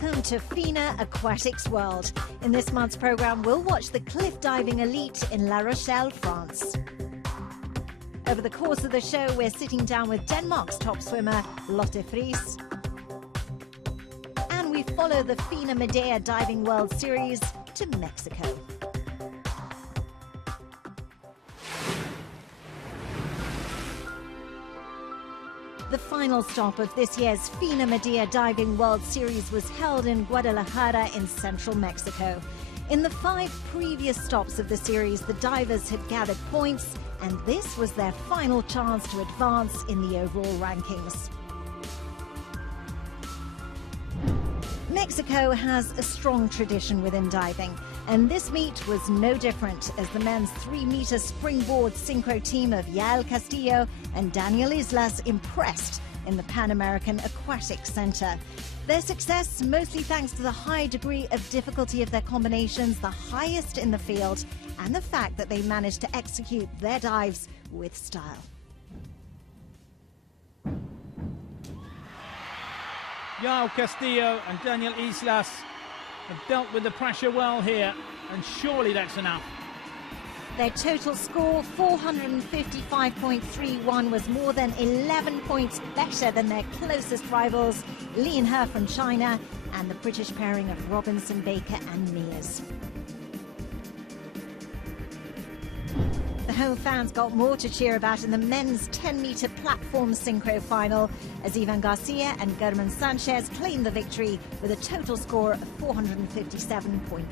Welcome to FINA Aquatics World. In this month's program, we'll watch the cliff diving elite in La Rochelle, France. Over the course of the show, we're sitting down with Denmark's top swimmer, Lochte. And we follow the FINA Medea Diving World Series to Mexico. The final stop of this year's FINA Medea Diving World Series was held in Guadalajara in central Mexico. In the 5 previous stops of the series, the divers had gathered points, and this was their final chance to advance in the overall rankings. Mexico has a strong tradition within diving, and this meet was no different as the men's 3-meter springboard synchro team of Yael Castillo and Daniel Islas impressed in the Pan American Aquatics Center. Their success mostly thanks to the high degree of difficulty of their combinations, the highest in the field, and the fact that they managed to execute their dives with style. Yael Castillo and Daniel Islas have dealt with the pressure well here, and surely that's enough. Their total score, 455.31, was more than 11 points better than their closest rivals, Li and He from China, and the British pairing of Robinson, Baker and Mears. The home fans got more to cheer about in the men's 10-meter platform synchro final, as Ivan Garcia and German Sanchez claimed the victory with a total score of 457.59.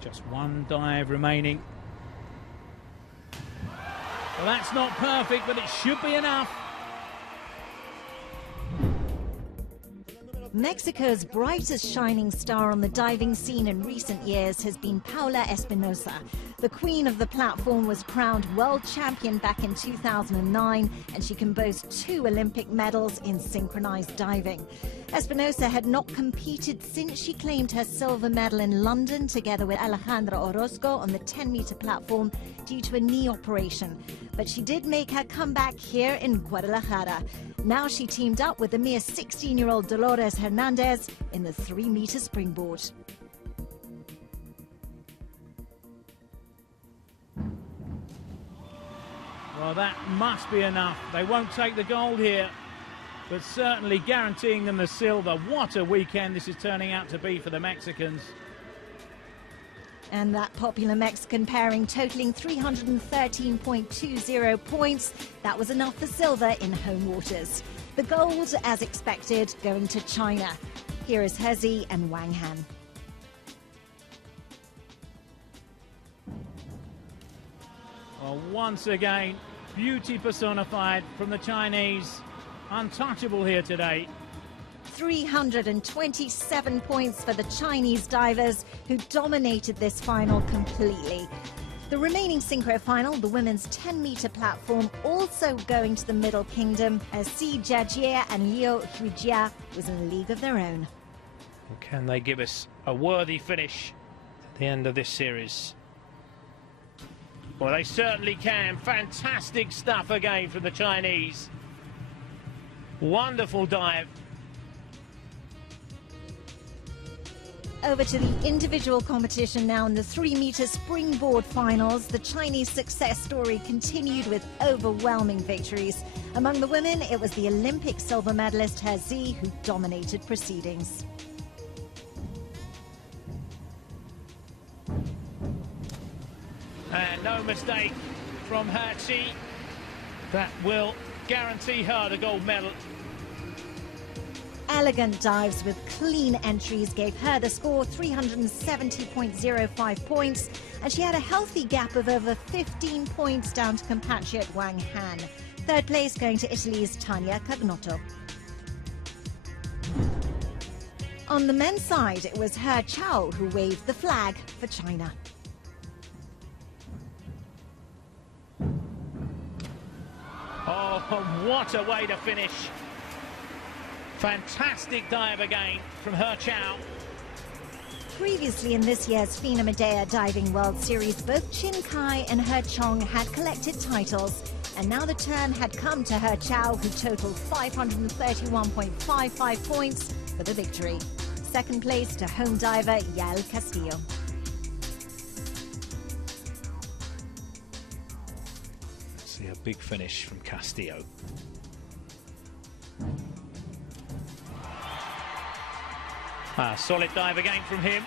Just one dive remaining. Well, that's not perfect, but it should be enough. Mexico's brightest shining star on the diving scene in recent years has been Paula Espinosa. The queen of the platform was crowned world champion back in 2009, and she can boast 2 Olympic medals in synchronized diving. Espinosa had not competed since she claimed her silver medal in London together with Alejandra Orozco on the 10-meter platform due to a knee operation. But she did make her comeback here in Guadalajara. Now she teamed up with the mere 16-year-old Dolores Hernandez in the 3-meter springboard. Well, that must be enough. They won't take the gold here, but certainly guaranteeing them the silver. What a weekend this is turning out to be for the Mexicans. And that popular Mexican pairing totaling 313.20 points, that was enough for silver in home waters. The gold, as expected, going to China. Here is Hezi and Wang Han. Well, once again, beauty personified from the Chinese. Untouchable here today. 327 points for the Chinese divers, who dominated this final completely. The remaining synchro final, the women's 10-meter platform, also going to the Middle Kingdom, as Si Jiajie and Liu Huijia was in a league of their own. Can they give us a worthy finish at the end of this series? Well, they certainly can. Fantastic stuff again from the Chinese. Wonderful dive. Over to the individual competition now in the 3-meter springboard finals. The Chinese success story continued with overwhelming victories. Among the women, it was the Olympic silver medalist Hezi who dominated proceedings. And no mistake from He. That will guarantee her the gold medal. Elegant dives with clean entries gave her the score, 370.05 points, and she had a healthy gap of over 15 points down to compatriot Wang Han. Third place going to Italy's Tania Cagnotto. On the men's side, it was He Chao who waved the flag for China. Oh, what a way to finish. Fantastic dive again from He Chao. Previously in this year's FINA Medea Diving World Series, both Chin Kai and He Chong had collected titles. And now the turn had come to her Chow, who totaled 531.55 points for the victory. Second place to home diver Yael Castillo. See a big finish from Castillo. Solid dive again from him.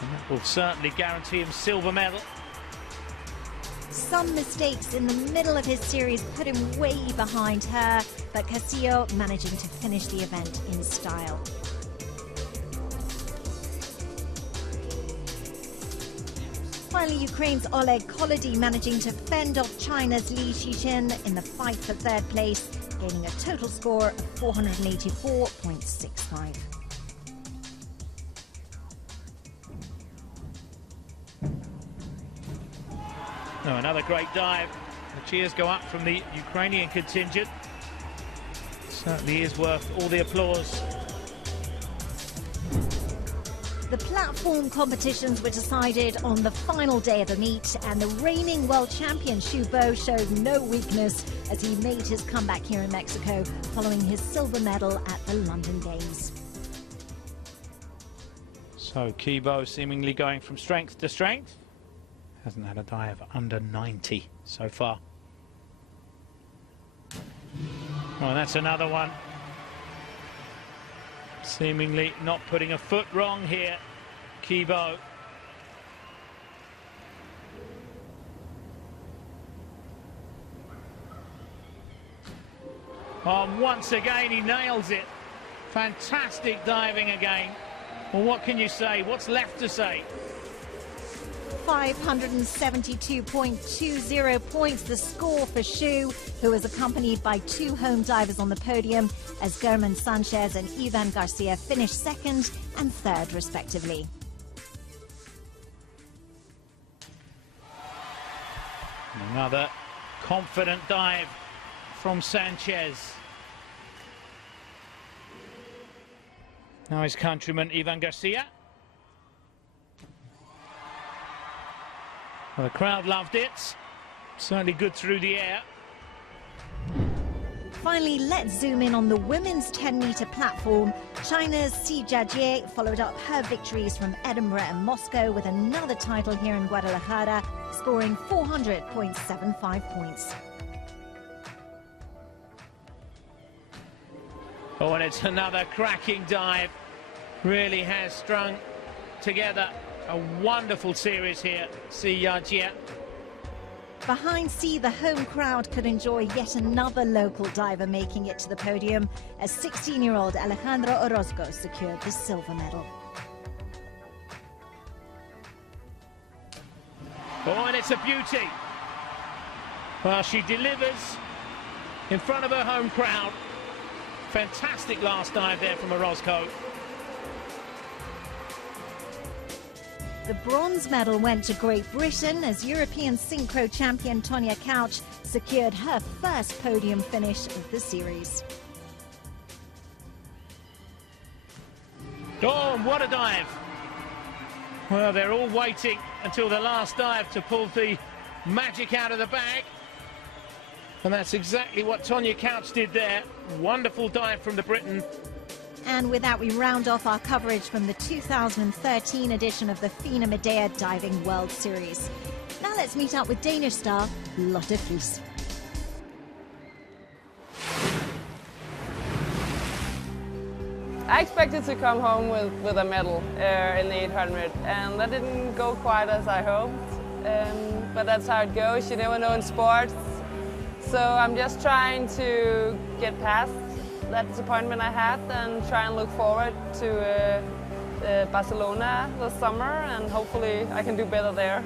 And that will certainly guarantee him silver medal. Some mistakes in the middle of his series put him way behind her, but Castillo managing to finish the event in style. Finally, Ukraine's Oleg Kolody managing to fend off China's Li Shixin in the fight for third place, gaining a total score of 484.65. No, another great dive. The cheers go up from the Ukrainian contingent. Certainly is worth all the applause. The platform competitions were decided on the final day of the meet, and the reigning world champion Xu Bo showed no weakness as he made his comeback here in Mexico following his silver medal at the London Games. So Kibo seemingly going from strength to strength. Hasn't had a dive under 90 so far. Well, that's another one. Seemingly not putting a foot wrong here, Kibo. Oh, once again he nails it. Fantastic diving again. Well, what can you say? What's left to say? 572.20 points, the score for Xu, who was accompanied by two home divers on the podium as German Sanchez and Ivan Garcia finished second and third, respectively. Another confident dive from Sanchez. Now his countryman Ivan Garcia. Well, the crowd loved it. Certainly good through the air. Finally, let's zoom in on the women's 10-meter platform. China's Si Jiajie followed up her victories from Edinburgh and Moscow with another title here in Guadalajara, scoring 400.75 points. Oh, and it's another cracking dive. Really has strung together a wonderful series here, Si Jiajie. Behind Si, the home crowd could enjoy yet another local diver making it to the podium as 16-year-old Alejandro Orozco secured the silver medal. Oh, and it's a beauty. Well, she delivers in front of her home crowd. Fantastic last dive there from Orozco. The bronze medal went to Great Britain as European synchro champion Tonya Couch secured her first podium finish of the series. Oh, and what a dive. Well, they're all waiting until the last dive to pull the magic out of the bag. And that's exactly what Tonya Couch did there. Wonderful dive from the Briton. And with that, we round off our coverage from the 2013 edition of the FINA Medea Diving World Series. Now let's meet up with Danish star Lotte. I expected to come home with a medal in the 800, and that didn't go quite as I hoped. But that's how it goes. You never know in sports. So I'm just trying to get past that disappointment I had and try and look forward to Barcelona this summer, and hopefully I can do better there.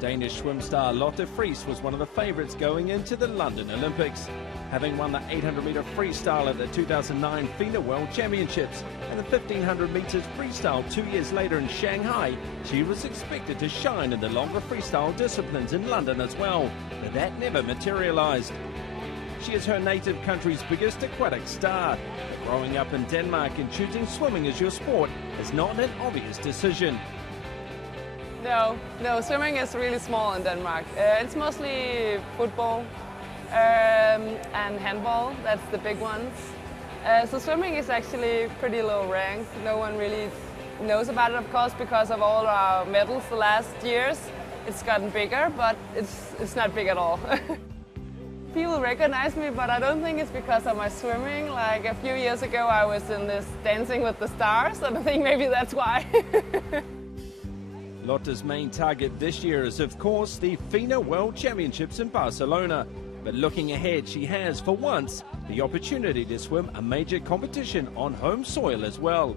Danish swim star Lotte was one of the favourites going into the London Olympics, having won the 800-metre freestyle at the 2009 FINA World Championships and the 1500 metres freestyle 2 years later in Shanghai. She was expected to shine in the longer freestyle disciplines in London as well, but that never materialised. She is her native country's biggest aquatic star, but growing up in Denmark and choosing swimming as your sport is not an obvious decision. No, swimming is really small in Denmark. It's mostly football, and handball, that's the big ones. So swimming is actually pretty low ranked. No one really knows about it, of course, because of all our medals the last years. It's gotten bigger, but it's not big at all. People recognize me, but I don't think it's because of my swimming. Like a few years ago, I was in this Dancing with the Stars, and I think maybe that's why. Lochte's main target this year is, of course, the FINA World Championships in Barcelona. But looking ahead, she has, for once, the opportunity to swim a major competition on home soil as well.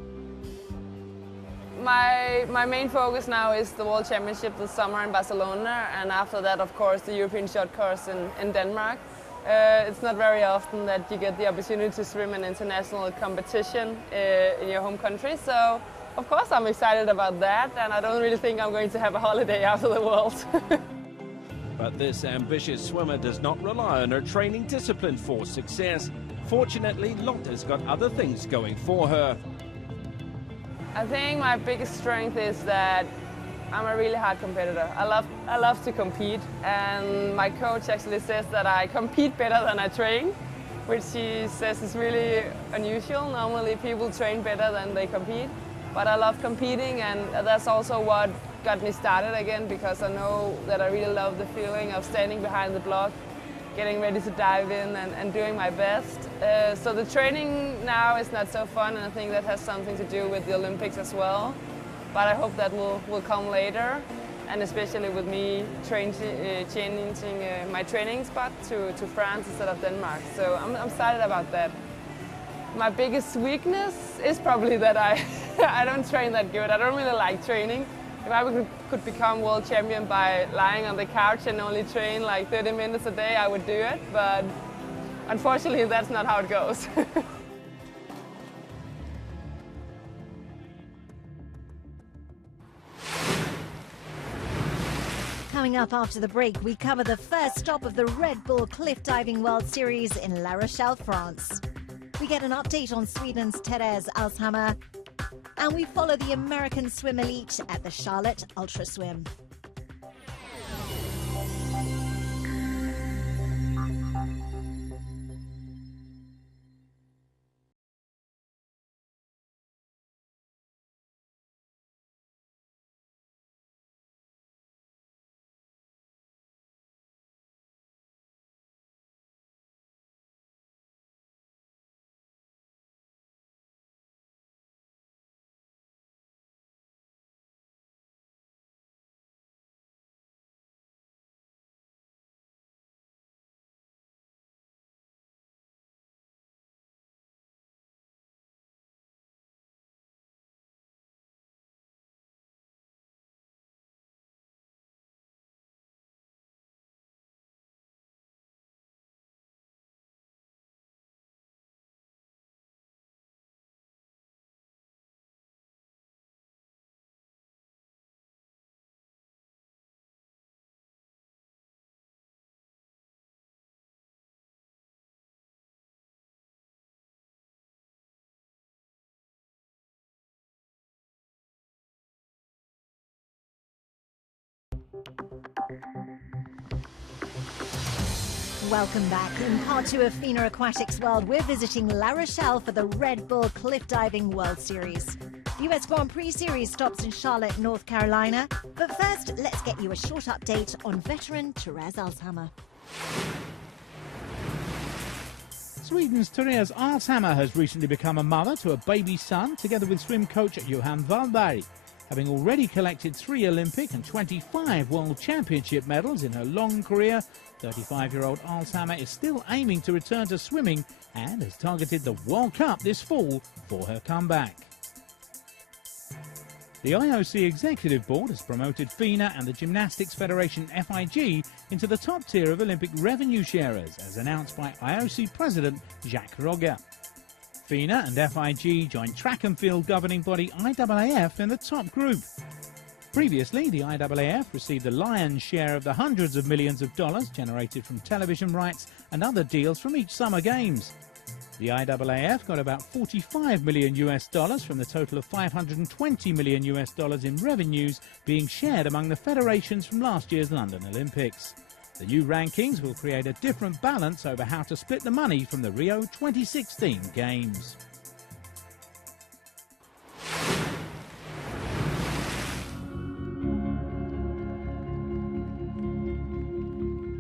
My main focus now is the World Championship this summer in Barcelona, and after that, of course, the European short course in Denmark. It's not very often that you get the opportunity to swim an international competition in your home country, so of course I'm excited about that, and I don't really think I'm going to have a holiday after the World. But this ambitious swimmer does not rely on her training discipline for success. Fortunately, Lochte's got other things going for her. I think my biggest strength is that I'm a really hard competitor. I love to compete, and my coach actually says that I compete better than I train, which she says is really unusual. Normally people train better than they compete, but I love competing, and that's also what got me started again, because I know that I really love the feeling of standing behind the block, getting ready to dive in and doing my best. So the training now is not so fun, and I think that has something to do with the Olympics as well. But I hope that will come later, and especially with me changing my training spot to France instead of Denmark. So I'm excited about that. My biggest weakness is probably that I don't train that good. I don't really like training. If I could become world champion by lying on the couch and only train like 30 minutes a day, I would do it, but unfortunately that's not how it goes. Coming up after the break, we cover the first stop of the Red Bull Cliff Diving World Series in La Rochelle, France. We get an update on Sweden's Therese Alshammar, and we follow the American swim elite at the Charlotte Ultra Swim. Welcome back. In part 2 of FINA Aquatics World, we're visiting La Rochelle for the Red Bull Cliff Diving World Series. The US Grand Prix Series stops in Charlotte, North Carolina. But first, let's get you a short update on veteran Therese Alshammar. Sweden's Therese Alshammar has recently become a mother to a baby son, together with swim coach Johan Wallberg. Having already collected 3 Olympic and 25 World Championship medals in her long career, 35-year-old Alshammar is still aiming to return to swimming and has targeted the World Cup this fall for her comeback. The IOC Executive Board has promoted FINA and the Gymnastics Federation FIG into the top tier of Olympic revenue sharers, as announced by IOC President Jacques Rogge. FINA and FIG joined track and field governing body IAAF in the top group. Previously, the IAAF received the lion's share of the hundreds of millions of dollars generated from television rights and other deals from each Summer Games. The IAAF got about $45 million from the total of $520 million in revenues being shared among the federations from last year's London Olympics. The new rankings will create a different balance over how to split the money from the Rio 2016 Games.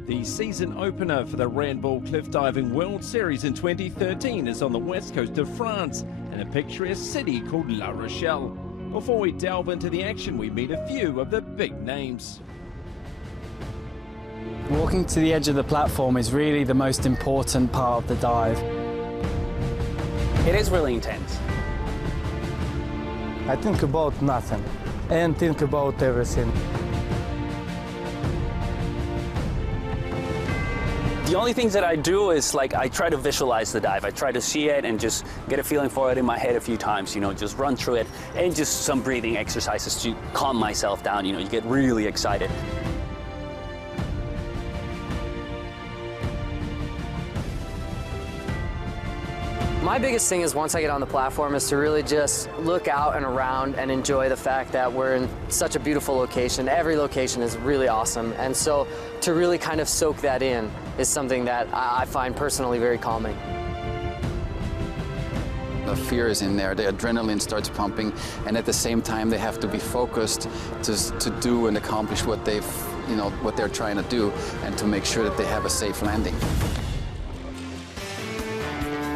The season opener for the Randball Cliff Diving World Series in 2013 is on the west coast of France in a picturesque city called La Rochelle. Before we delve into the action, we meet a few of the big names. Walking to the edge of the platform is really the most important part of the dive. It is really intense. I think about nothing and think about everything. The only things that I do is like I try to visualize the dive. I try to see it and just get a feeling for it in my head a few times, you know, just run through it and just some breathing exercises to calm myself down, you know, you get really excited. My biggest thing is once I get on the platform is to really just look out and around and enjoy the fact that we're in such a beautiful location. Every location is really awesome, and so to really kind of soak that in is something that I find personally very calming. The fear is in there, the adrenaline starts pumping, and at the same time they have to be focused to do and accomplish what they're trying to do, and to make sure that they have a safe landing.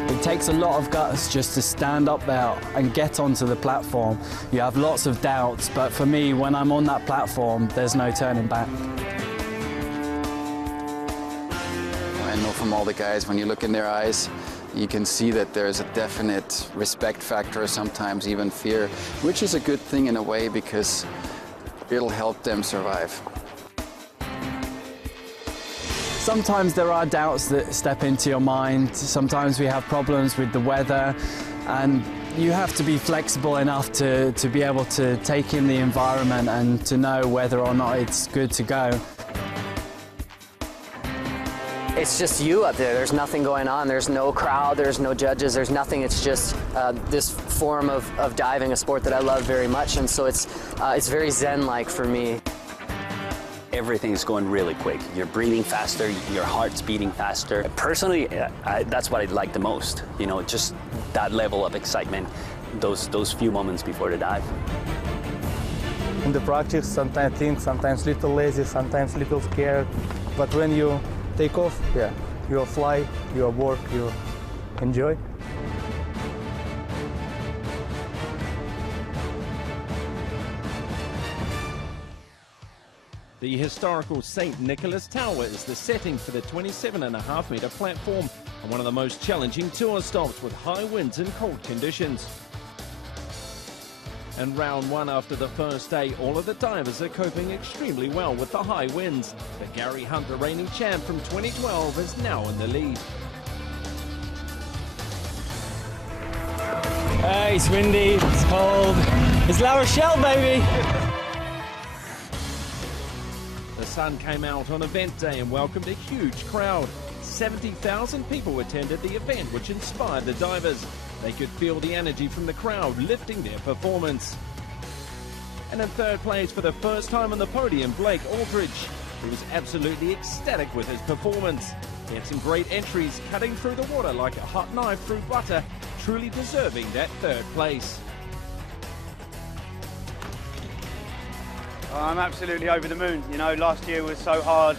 It takes a lot of guts just to stand up there and get onto the platform. You have lots of doubts, but for me, when I'm on that platform, there's no turning back. I know from all the guys, when you look in their eyes, you can see that there's a definite respect factor, sometimes even fear, which is a good thing in a way because it'll help them survive. Sometimes there are doubts that step into your mind. Sometimes we have problems with the weather, and you have to be flexible enough to be able to take in the environment and to know whether or not it's good to go. It's just you up there. There's nothing going on. There's no crowd. There's no judges. There's nothing. It's just this form of diving, a sport that I love very much, and so it's very zen-like for me. Everything's going really quick. You're breathing faster, your heart's beating faster. Personally, that's what I like the most. You know, just that level of excitement, those few moments before the dive. In the practice, sometimes think, sometimes little lazy, sometimes little scared. But when you take off, yeah, you fly, you work, you enjoy. The historical St. Nicholas Tower is the setting for the 27.5-metre platform and one of the most challenging tour stops with high winds and cold conditions. In round one after the first day, all of the divers are coping extremely well with the high winds. But Gary Hunt, the reigning champ from 2012, is now in the lead. Hey, it's windy, it's cold. It's La Rochelle, baby! The sun came out on event day and welcomed a huge crowd. 70,000 people attended the event, which inspired the divers. They could feel the energy from the crowd lifting their performance. And in third place for the first time on the podium, Blake Aldridge. He was absolutely ecstatic with his performance. He had some great entries, cutting through the water like a hot knife through butter, truly deserving that third place. I'm absolutely over the moon. You know, last year was so hard.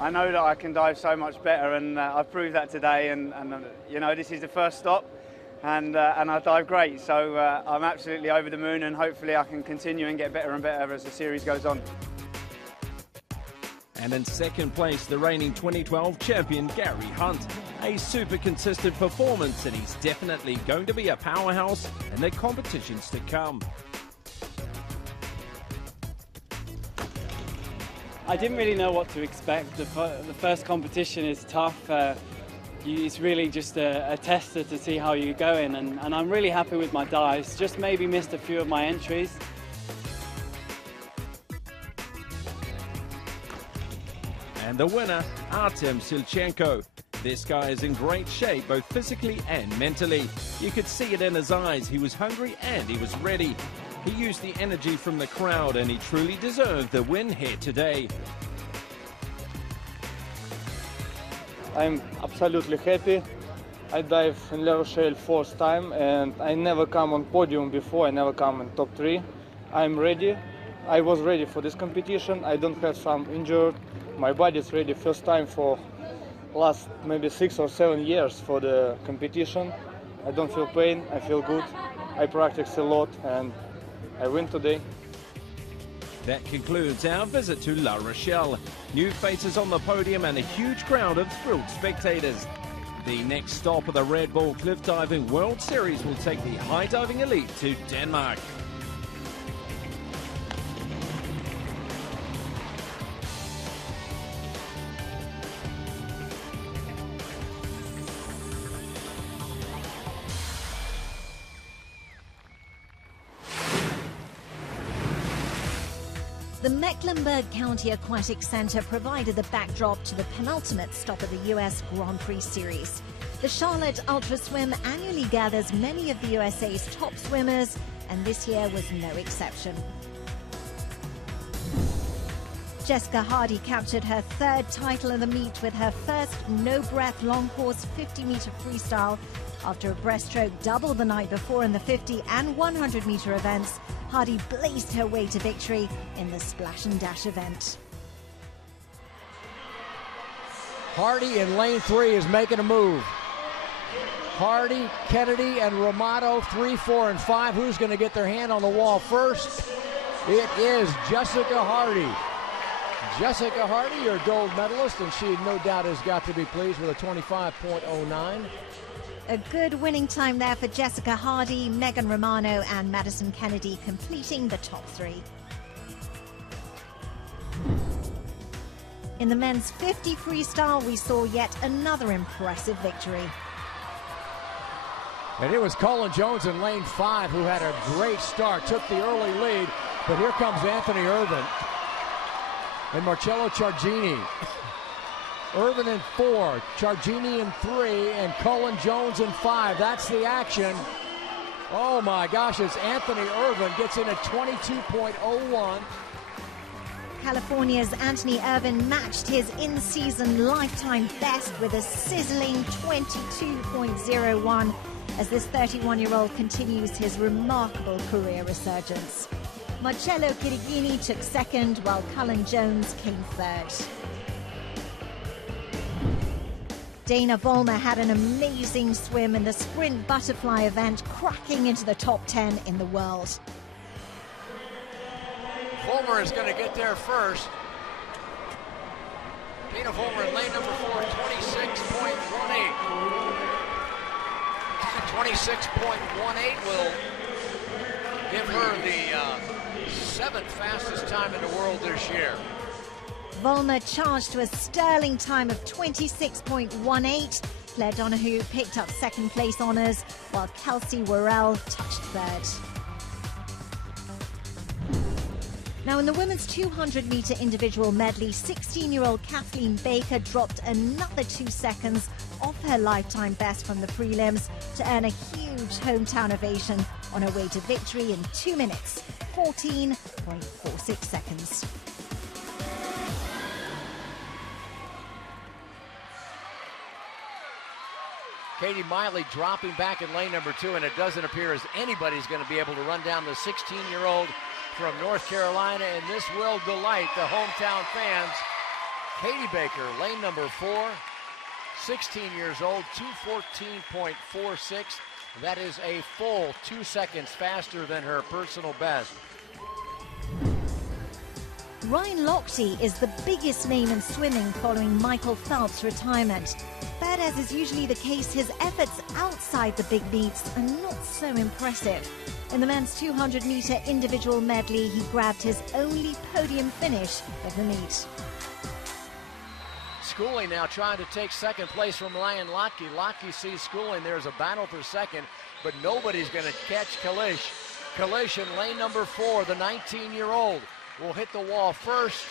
I know that I can dive so much better, and I've proved that today. And you know, this is the first stop, and I dive great. So I'm absolutely over the moon, and hopefully I can continue and get better and better as the series goes on. And in second place, the reigning 2012 champion, Gary Hunt. A super consistent performance, and he's definitely going to be a powerhouse in the competitions to come. I didn't really know what to expect. The first competition is tough. It's really just a tester to see how you're going, and I'm really happy with my dives. Just maybe missed a few of my entries. And the winner, Artem Silchenko. This guy is in great shape, both physically and mentally. You could see it in his eyes. He was hungry and he was ready. He used the energy from the crowd, and he truly deserved the win here today. I'm absolutely happy. I dive in La Rochelle 4th time, and I never come on podium before. I never come in top 3. I'm ready. I was ready for this competition. I don't have some injured. My body's ready. First time for last maybe 6 or 7 years for the competition. I don't feel pain. I feel good. I practice a lot, and I win today. That concludes our visit to La Rochelle. New faces on the podium and a huge crowd of thrilled spectators. The next stop of the Red Bull Cliff Diving World Series will take the high diving elite to Denmark. The Mecklenburg County Aquatics Center provided the backdrop to the penultimate stop of the U.S. Grand Prix Series. The Charlotte Ultra Swim annually gathers many of the USA's top swimmers, and this year was no exception. Jessica Hardy captured her 3rd title of the meet with her first no-breath long-course 50-meter freestyle. After a breaststroke double the night before in the 50 and 100-meter events, Hardy blazed her way to victory in the splash and dash event. Hardy in lane 3 is making a move. Hardy, Kennedy, and Romano, 3, 4, and 5. Who's going to get their hand on the wall first? It is Jessica Hardy. Jessica Hardy, your gold medalist, and she no doubt has got to be pleased with a 25.09. A good winning time there for Jessica Hardy, Megan Romano, and Madison Kennedy completing the top 3. In the men's 50 freestyle, we saw yet another impressive victory. And it was Colin Jones in lane 5 who had a great start, took the early lead, but here comes Anthony Irvin and Marcello Ciargini. Irvin in 4, Ciargini in 3, and Colin Jones in 5. That's the action. Oh my gosh, as Anthony Irvin gets in at 22.01. California's Anthony Irvin matched his in-season lifetime best with a sizzling 22.01 as this 31-year-old continues his remarkable career resurgence. Marcello Ciargini took 2nd, while Colin Jones came 3rd. Dana Vollmer had an amazing swim in the sprint butterfly event, cracking into the top 10 in the world. Vollmer is going to get there first. Dana Vollmer in lane number 4, 26.18. 26.18 will give her the 7th fastest time in the world this year. Vollmer charged to a sterling time of 26.18. Claire Donahue picked up 2nd place honours, while Kelsey Worrell touched 3rd. Now in the women's 200-meter individual medley, 16-year-old Kathleen Baker dropped another 2 seconds off her lifetime best from the prelims to earn a huge hometown ovation on her way to victory in 2 minutes, 14.46 seconds. Katie Miley dropping back in lane number 2, and it doesn't appear as anybody's going to be able to run down the 16-year-old from North Carolina, and this will delight the hometown fans. Katie Baker, lane number 4, 16 years old, 2:14.46. That is a full 2 seconds faster than her personal best. Ryan Lochte is the biggest name in swimming following Michael Phelps' retirement. But as is usually the case, his efforts outside the big meets are not so impressive. In the men's 200-meter individual medley, he grabbed his only podium finish of the meet. Schooling now trying to take 2nd place from Ryan Lochte. Lochte sees Schooling. There's a battle for 2nd, but nobody's going to catch Kalish. Kalish in lane number 4, the 19-year-old, will hit the wall first.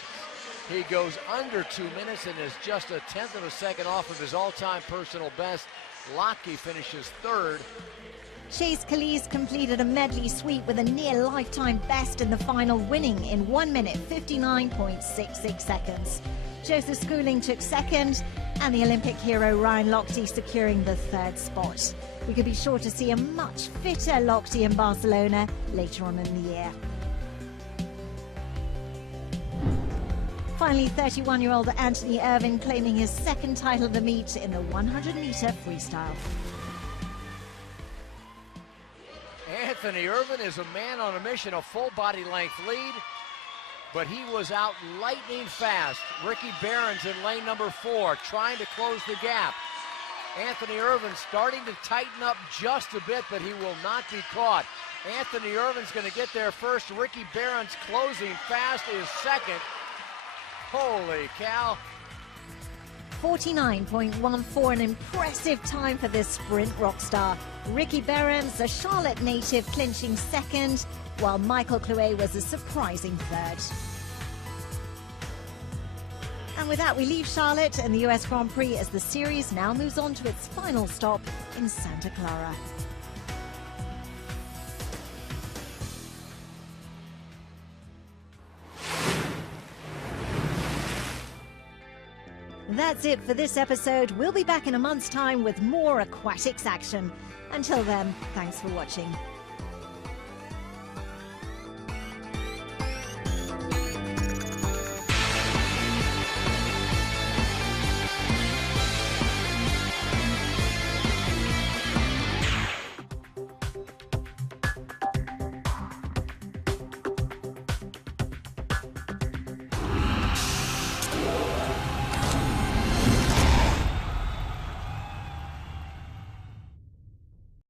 He goes under 2 minutes and is just a 1/10 of a second off of his all-time personal best. Lochte finishes 3rd. Chase Calise completed a medley sweep with a near lifetime best in the final, winning in 1 minute 59.66 seconds. Joseph Schooling took second, and the Olympic hero Ryan Lochte securing the third spot. We could be sure to see a much fitter Lochte in Barcelona later on in the year. Finally, 31-year-old Anthony Irvine claiming his second title of the meet in the 100-meter freestyle. Anthony Irvine is a man on a mission, a full body length lead, but he was out lightning fast. Ricky Barron's in lane number 4, trying to close the gap. Anthony Irvine starting to tighten up just a bit, but he will not be caught. Anthony Irvine's going to get there first. Ricky Barron's closing fast is second. Holy cow. 49.14, an impressive time for this sprint rock star. Ricky Barron's, a Charlotte native, clinching second, while Michael Clouet was a surprising third. And with that, we leave Charlotte and the US Grand Prix as the series now moves on to its final stop in Santa Clara. That's it for this episode. We'll be back in a month's time with more aquatics action. Until then, thanks for watching.